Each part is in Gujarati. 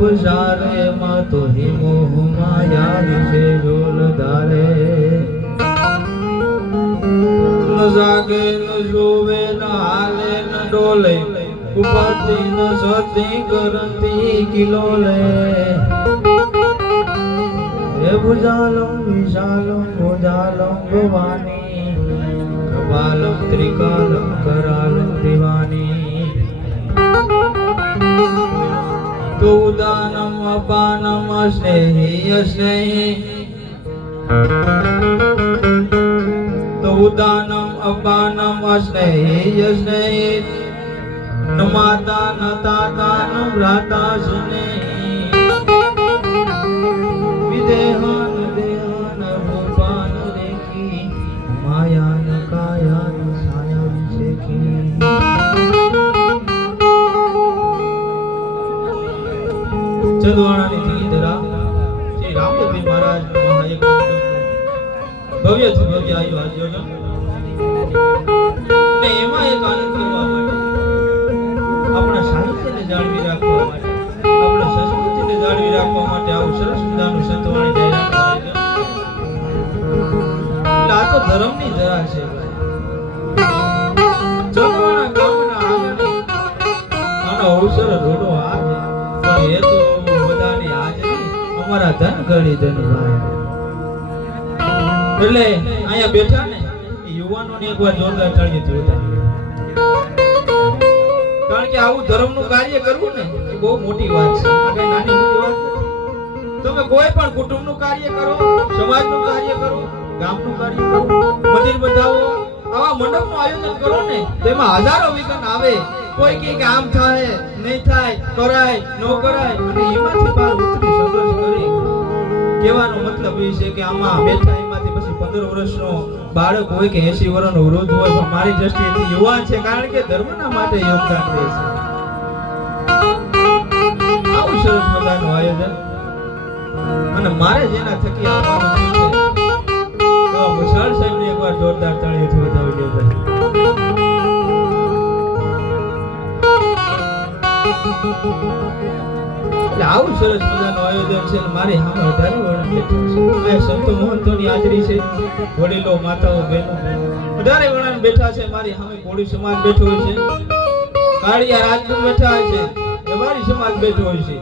પસારે માં તો હિમો માયા વિશે જોલ ધારે. ન જાગે, ન જોવે, ન હાલે, ન ડોલે ઉપાતી ન સતી કરતી કિલોલે હે ભુજાલમ વિશાલમ ભુજાલમ ભવાની कालं त्रिकालं करालं दिवाने। तु उदानम् अपानम् अस्नेहि अस्नेहि तु उदानम् अपानम् अस्नेहि अस्नेहि न माता न ताता न भ्राता सुनेहि विदेहम् ચંદવાણાની ધીધરા શ્રી રામદેવજી મહારાજ મહાયક ભવ્યથી ભવ્ય આવ્યો આયોજન. અને એમાં એક આનંદ કરવા માટે આપણા સાહિત્યને જાળવી રાખવા માટે, આપણા સંસ્કૃતિને જાળવી રાખવા માટે આવું સરસ મજાનું સંતવાણી આયોજન આ તો ધર્મની ધરા છે. ચંદવાણા ગામના આંગણે આનો અવસર અમારા ધન ઘડી ધની એટલે અહીંયા બેઠા ને યુવાનોને એકવાર જોરદાર તાળીઓથી હતી કારણ કે આવું ધર્મનું કાર્ય કરવું ને, એ બહુ મોટી વાત છે. નાની મોટી વાત તમે કોઈ પણ કુટુંબનું કાર્ય કરો, સમાજનું કાર્ય કરો, ગામનું કાર્ય કરો, મંદિર બંધાવો, આવા મંડપનું આયોજન કરો ને, તેમાં હજારો વિઘ્ન આવે. કોઈ કે આમ થાય, નહીં થાય, કરાય, ન કરાય, અને એમાંથી બહાર ઉતરી સંઘર્ષ કરી. કહેવાનો મતલબ એ છે કે આમાં બેઠા એમાંથી પછી પંદર વર્ષનો બાળક હોય કે એસી વર્ષનો વૃદ્ધ હોય, પણ મારી દ્રષ્ટિએ યુવાન છે, કારણ કે ધર્મના માટે યોગદાન દે છે. આવું સરસ મજાનું આયોજન. અને મારે જેના થકી આવવાનું છે, તો મુસાળ સાહેબને એકવાર જોરદાર તાળીઓથી વધાવી દો આવું સરસ મજાનું આયોજન છે મારી સામે વધારે વર્ણન બેઠા છે સંતો મહંતોની હાજરી છે. વડીલો, માતાઓ, બહેનો. વધારે વર્ણન બેઠા છે. મારી સામે કોળી સમાજ બેઠો હોય છે. કાળિયા રાજપૂત બેઠા હોય છે રબારી સમાજ બેઠો હોય છે.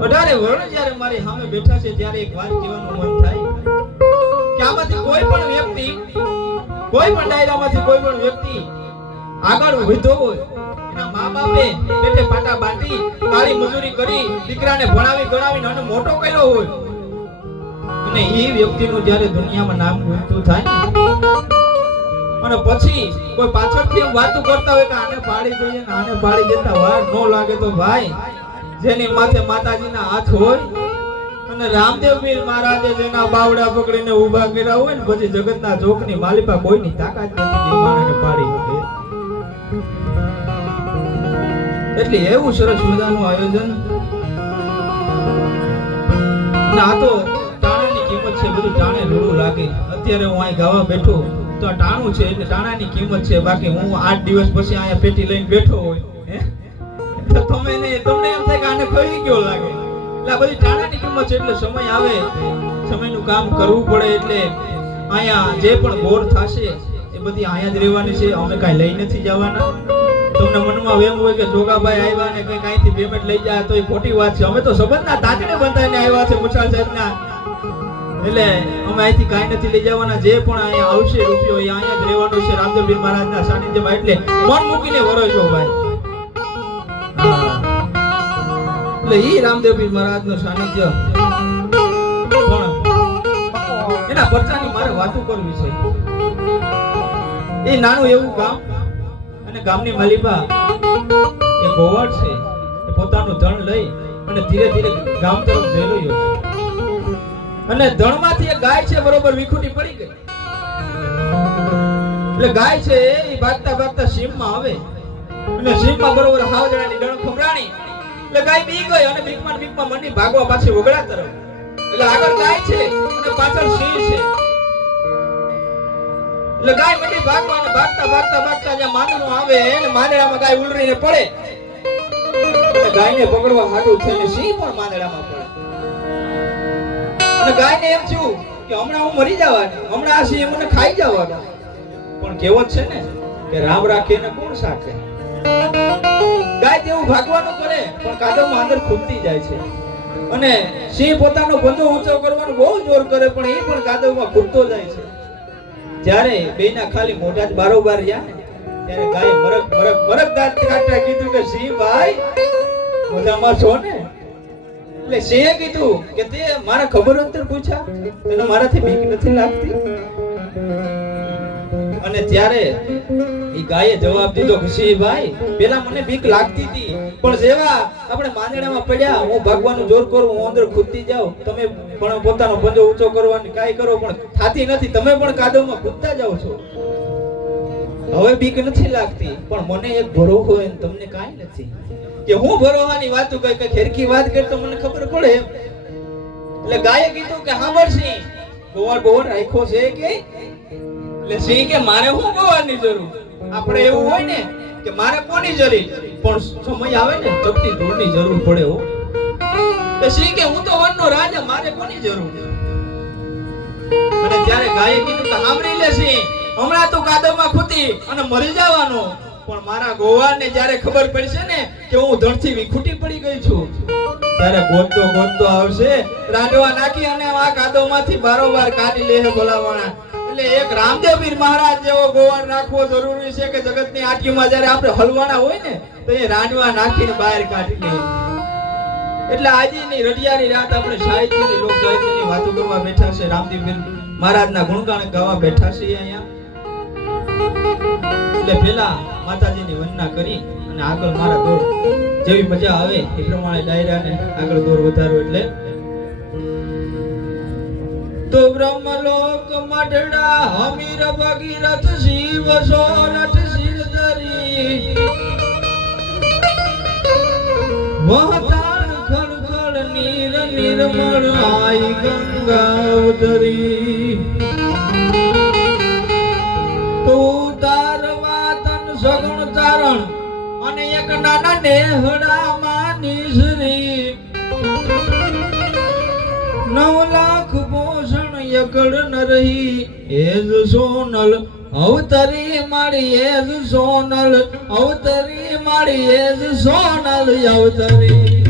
વધારે વર્ણ જ્યારે મારી સામે બેઠા છે ત્યારે એક વાત કહેવાનું મન થાય કે આમાંથી કોઈ પણ વ્યક્તિ, કોઈ પણ ડાયરામાંથી કોઈ પણ વ્યક્તિ આગળ હોય. એના મા બાપે પેટે પાટા બાંધી કાળી મજૂરી કરી દીકરાને ભણાવી ગણાવીને અને મોટો કર્યો હોય. અને એ વ્યક્તિનું જ્યારે દુનિયામાં નામ ઊંચું થાય અને પછી કોઈ પાછળથી એમ વાતો કરતા હોય કે આને પાડી જોઈએ ને આને પાડી દેતા, વાર ન લાગે તો ભાઈ, જેની માથે માતાજીના હાથ હોય અને રામદેવ પીર મહારાજે જેના બાવડા પકડીને ઊભા કર્યા હોય ને, પછી જગતના ચોકની માલિપા કોઈની તાકાત નથી માણસને પાડી શકે. એટલે એવું સરસ મજાનું આયોજન. આ તો ટાણાની કિંમત છે, બધું ટાણે લોડું લાગે. અત્યારે હું અહીં ગાવા બેઠો, તો આ ટાણું છે એટલે ટાણાની કિંમત છે. બાકી હું આઠ દિવસ પછી અહીંયા પેટી લઈને બેઠો હોય? તો તમે તમને એમ થાય કે આને ખરી ગયો લાગે. એટલે આ બધી ટાણાની કિંમત છે એટલે સમય આવે. સમયનું કામ કરવું પડે એટલે અહીંયા જે પણ બોર થશે, એ બધી અહીંયા જ રહેવાની છે. અમે કાંઈ લઈ નથી જવાના. તમને મનમાં એમ હોય કે જોગાભાઈ આવ્યા ને કઈ કાંઈથી પેમેન્ટ લઈ જાય તો એ ખોટી વાત છે. અમે તો સંબંધના તાજણે બંધાઈને આવ્યા છે મુછાળ સાહેબના. એટલે અમે અહીંથી કાંઈ નથી લઈ જવાના. જે પણ અહીંયા આવશે રૂપિયો એ અહીંયા જ રહેવાનો છે રામદેવજી મહારાજના સાનિધ્યમાં. એટલે મન મૂકીને વરોજો ભાઈ. એટલે ઈ રામદેવજી મહારાજનું સાનિધ્ય. એના પરચાની મારે વાતો કરવી છે. એ નાનું એવું ગામ અને ગામની માલિબા એ ગોવાળ છે, એ પોતાનું ધન લઈ અને ધીરે ધીરે ગામ તરફ જઈ રહ્યો છે. અને ધણમાંથી એક ગાય છે, બરોબર, વિખૂટી પડી ગઈ. એટલે ગાય છે એ ભાગતા ભાગતા સીમમાં આવે. અને સીમમાં બરોબર હાવજણાની ડણ ખમરાણી. એટલે ગાય બી ગઈ અને બીકમાં બીકમાં મંડી ભાગવા પાછી વગડા તરફ. એટલે આગળ ગાય છે અને પાછળ સિંહ છે. ગાય બધી ભાગવા ભાગતા ભાગતા ભાગતા જ્યાં માંદડું આવે ને માંદડામાં ગાય ઉલરીને પડે. ગાયને પકડવા હાટું થઈને સિંહ પણ માંદડામાં પડે. અને ગાયને એમ થયું કે હમણાં હું મરી જવાની, હમણાં આ સિંહ મને ખાઈ જવાનો. પણ કેવો છે ને કે રામ રાખે ને કોણ સાખે? ગાય તેવું ભાગવાનું કરે, પણ કાદવમાં અંદર ખૂબતી જાય છે. અને સિંહ પોતાનો પંજો ઊંચો કરવાનો બહુ જોર કરે, પણ એ પણ કાદવમાં ખૂબતો જાય છે. જ્યારે બેના ખાલી મોઢા જ બારોબાર રહ્યા, ત્યારે ગાય મરક મરક મરક દાંત કાઢતા કીધું કે સિંહ ભાઈ મોઢામાં છો ને? એટલે સિંહે કીધું કે, તે મારા ખબર અંતર પૂછા તને મારાથી બીક નથી લાગતી? અને ત્યારે એ ગાયે જવાબ દીધો કે ભાઈ, પેલા મને બીક લાગતી હતી. પણ જેવા આપણે માંદડામાં પડ્યા, હું ભાગવાનું જોર કરું, હું અંદર કૂદતી જાઉં. તમે પણ પોતાનો પંજો ઊંચો કરવાની કાંઈ કરો, પણ થાતી નથી. તમે પણ કાદવમાં કૂદતા જાઓ છો. હવે બીક નથી લાગતી, પણ મને એક ભરો હોય તમને કાંઈ નથી. કે હું ભરોવાની વાતો કઈ કઈ ખેરકી વાત કર તો મને ખબર પડે. એટલે ગાયે કીધું કે સાંભળ સિંહ ગોવાર ગોવાર રાખ્યો છે કે એટલે સિંહ કે મારે હું ગોવારની જરૂર? આપણે એવું હોય ને કે મારે કોની જરૂર? પણ સમય આવે ને ચપટી ધૂળની જરૂર પડે હો. તો સિંહ કે હું તો વનનો રાજા, મારે કોની જરૂર? અને ત્યારે ગાયે કીધું સાંભળી લે સિંહ હમણાં તું કાદવમાં ખૂતી અને મરી જવાનો. પણ મારા ગોવાળને જ્યારે ખબર પડશે ને કે હું ધરતી વિખૂટી પડી ગઈ છું, ત્યારે ગોતતો ગોતતો આવશે. રાંડવા નાખી અને આ કાદવમાંથી બારોબાર કાઢી લે ભલામણા એટલે એક રામદેવપીર મહારાજ જેવો ગોવાળ રાખવો જરૂરી છે કે જગતની આટીમાં જ્યારે આપણે હલવાના હોય ને, તો એ રાંડવા નાખીને બહાર કાઢી લે એટલે આજની રડિયાની રાત આપણે સાહિત્યની લોક સાહિત્યની વાતો કરવા બેઠા છે. રામદેવપીર મહારાજના ગુણગાન ગાવા બેઠા છીએ અહીંયા. એટલે પેલા માતાજીની વંદના કરી અને આગળ મારા દોર જેવી મજા આવે એ પ્રમાણે ડાયરાને આગળ દોર વધારો એટલે તો બ્રહ્મલોક મઢડા હમીર ભગીરથ શિવ સોરઠ શિરધરી વહતાણ ખળખળ નીર નિર્મળ આઈ ગંગાવતરી તો તારવા તન સગુણ તારણ અને એક નાના નેહડામાં એકડ ન રહી એજ સોનલ. અવતરી મારી એજ સોનલ. અવતરી મારી એજ સોનલ અવતરી.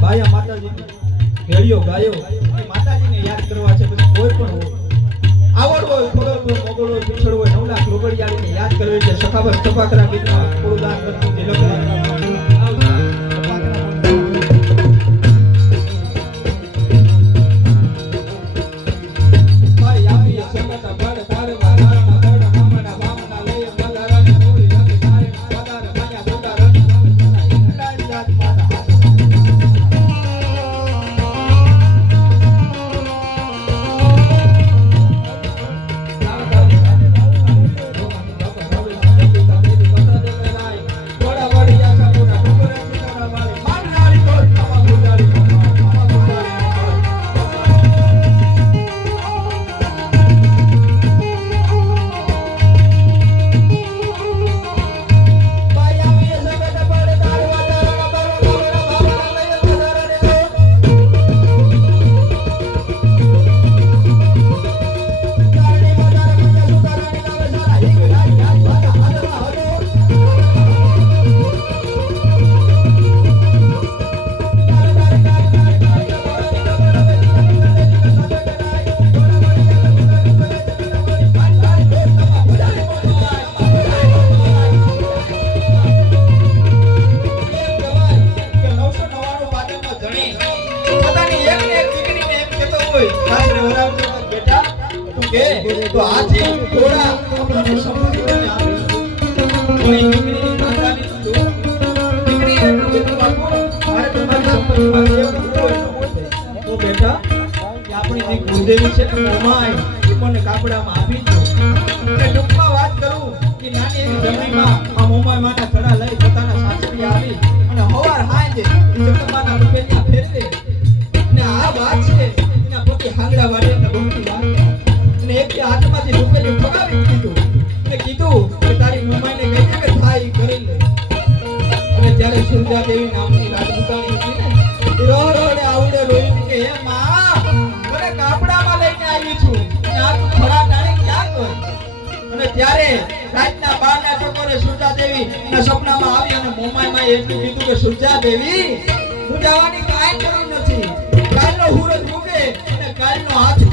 બાયા માતાજીની ભેળીઓ ગાયો માતાજીને યાદ કરવા છે, પછી કોઈ પણ આવડ હોય હોય મોગલ પીછળ યાદ કરવી છે સખાબત તપાકરા ગીતમાં થોડું બેટા કુળદેવી છે મને કાપડામાં આપી ટૂંકમાં વાત કરું કે નાની એવી જમીનમાં ઘડા લઈ પોતાના સાસરી આવી અને હવાર હાંજે કીધું કે તારી મોમાઈને કહી દે કે થાય કરી લે. અને ત્યારે સુરજા દેવી નામની રાજપૂતાણી હતી ને, એ રો રોડે આવડે રોઈ કે, હે માં, મને કાપડામાં લઈને આવી છું. અને આ તું ખરા ટાણે ક્યાં કર? અને ત્યારે રાતના બારના ટકોરે સુરજા દેવી ના સપનામાં આવી અને મોમાઈમાં એટલું કીધું કે સુરજા દેવી હું જવાની કાંઈ જરૂર નથી. કાલનો હુરત મૂકે અને કાલનો હાથ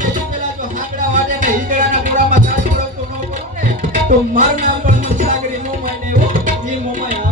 તો મારું નામ પણ મનસાગરી મોમાઈને ને એ મોમાઈ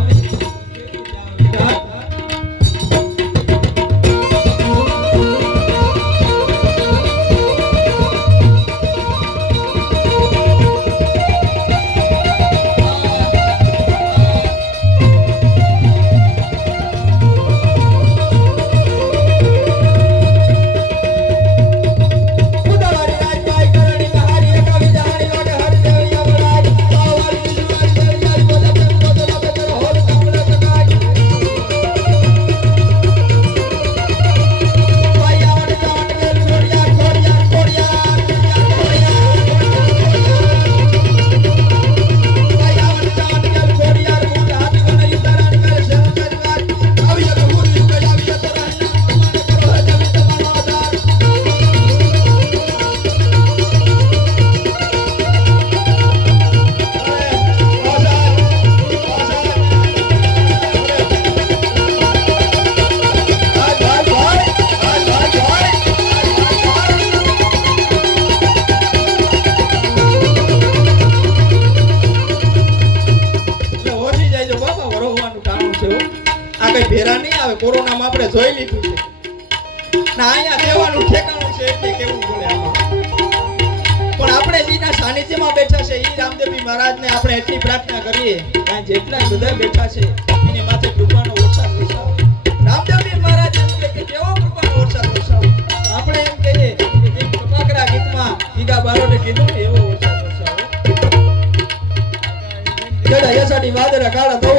de la cara